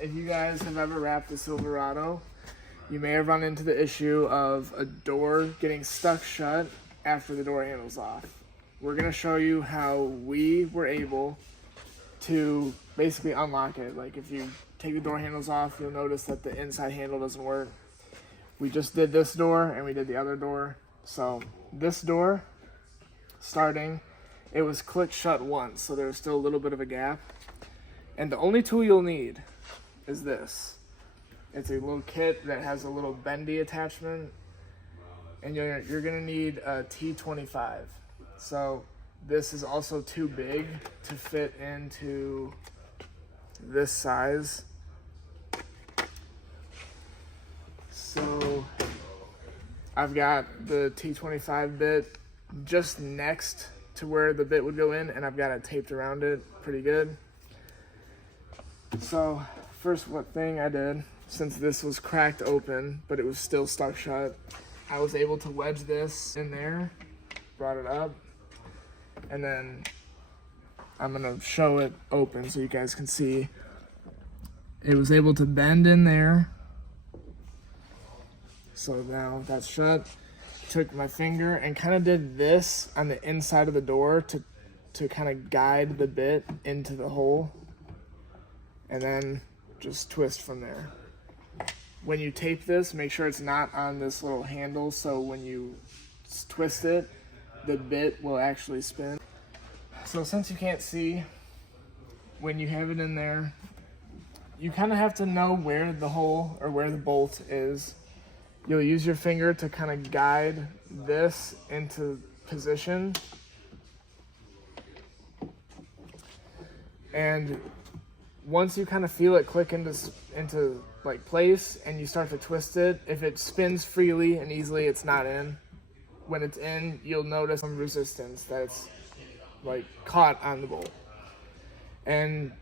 If you guys have ever wrapped a Silverado, you may have run into the issue of a door getting stuck shut after the door handle's off. We're going to show you how we were able to basically unlock it. Like if you take the door handles off, you'll notice that the inside handle doesn't work. We just did this door and we did the other door. So this door, starting, it was clicked shut once, so there's still a little bit of a gap. And the only tool you'll need is this. It's a little kit that has a little bendy attachment, and you're gonna need a T25. So this is also too big to fit into this size. So I've got the T25 bit just next to where the bit would go in, and I've got it taped around it pretty good. So first thing I did, since this was cracked open but it was still stuck shut, I was able to wedge this in there, brought it up, and then I'm gonna show it open so you guys can see. It was able to bend in there, so now that's shut. Took my finger and kind of did this on the inside of the door to kind of guide the bit into the hole, and then just twist from there. When you tape this, make sure it's not on this little handle, so when you twist it, the bit will actually spin. So since you can't see, when you have it in there, you kind of have to know where the hole or where the bolt is. You'll use your finger to kind of guide this into position. And once you kind of feel it click into like place and you start to twist it, if it spins freely and easily, it's not in. When it's in, you'll notice some resistance that it's like caught on the bolt. And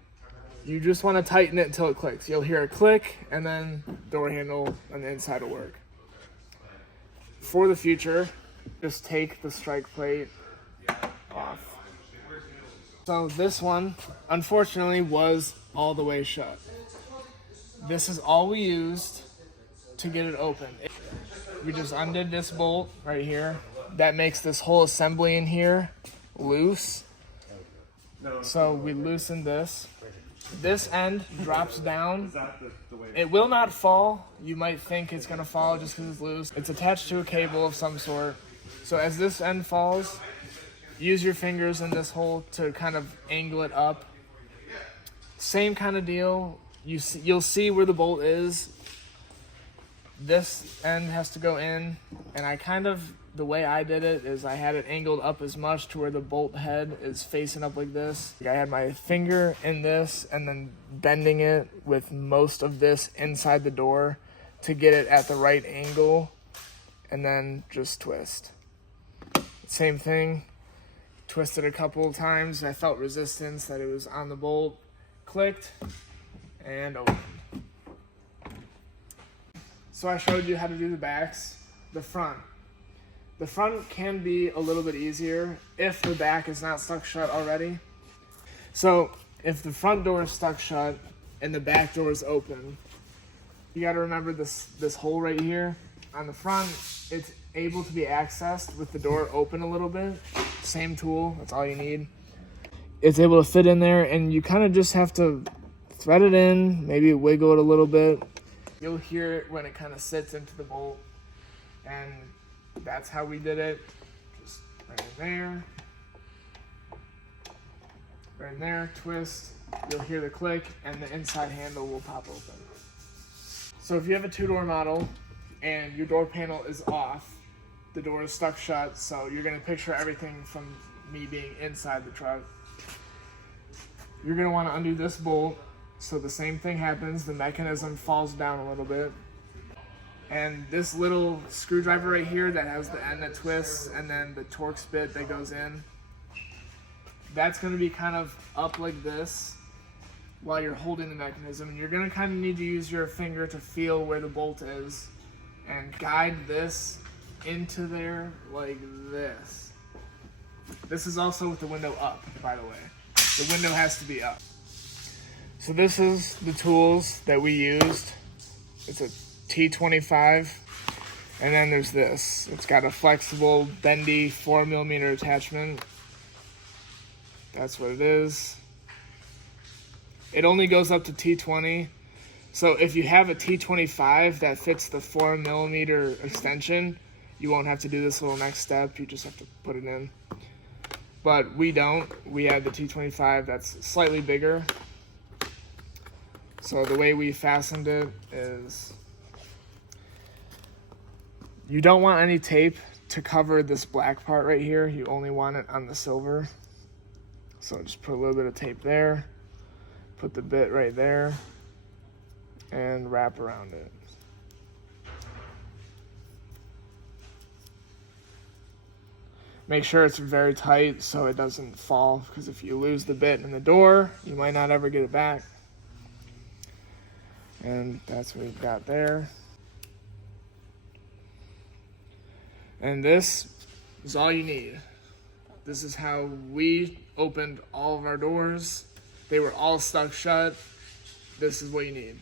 you just want to tighten it until it clicks. You'll hear a click and then door handle on the inside will work. For the future, just take the strike plate off. So this one, unfortunately, was all the way shut. This is all we used to get it open. We just undid this bolt right here. That makes this whole assembly in here loose. So we loosened this. This end drops down. It will not fall. You might think it's gonna fall just because it's loose. It's attached to a cable of some sort. So as this end falls, use your fingers in this hole to kind of angle it up. Same kind of deal. You'll see where the bolt is. This end has to go in, and the way I did it is I had it angled up as much to where the bolt head is facing up like this. I had my finger in this and then bending it with most of this inside the door to get it at the right angle, and then just twist. Same thing, twisted a couple of times. I felt resistance that it was on the bolt, clicked, and opened. So I showed you how to do the backs. The front. The front can be a little bit easier if the back is not stuck shut already. So if the front door is stuck shut and the back door is open, you got to remember this hole right here. On the front, it's able to be accessed with the door open a little bit. Same tool, that's all you need. It's able to fit in there, and you kind of just have to thread it in, maybe wiggle it a little bit. You'll hear it when it kind of sits into the bolt, and that's how we did it. Just right in there, twist, you'll hear the click, and the inside handle will pop open. So if you have a two-door model and your door panel is off, the door is stuck shut, so you're gonna picture everything from me being inside the truck. You're gonna wanna undo this bolt, so the same thing happens, the mechanism falls down a little bit. And this little screwdriver right here that has the end that twists and then the Torx bit that goes in, that's going to be kind of up like this while you're holding the mechanism. And you're going to kind of need to use your finger to feel where the bolt is and guide this into there like this. This is also with the window up, by the way. The window has to be up. So this is the tools that we used. It's a T25, and then there's this. It's got a flexible, bendy 4mm attachment. That's what it is. It only goes up to T20. So if you have a T25 that fits the 4mm extension, you won't have to do this little next step. You just have to put it in. But we don't. We had the T25 that's slightly bigger. So the way we fastened it is, you don't want any tape to cover this black part right here. You only want it on the silver. So just put a little bit of tape there, put the bit right there, and wrap around it. Make sure it's very tight so it doesn't fall, because if you lose the bit in the door, you might not ever get it back. And that's what we've got there. And this is all you need. This is how we opened all of our doors. They were all stuck shut. This is what you need.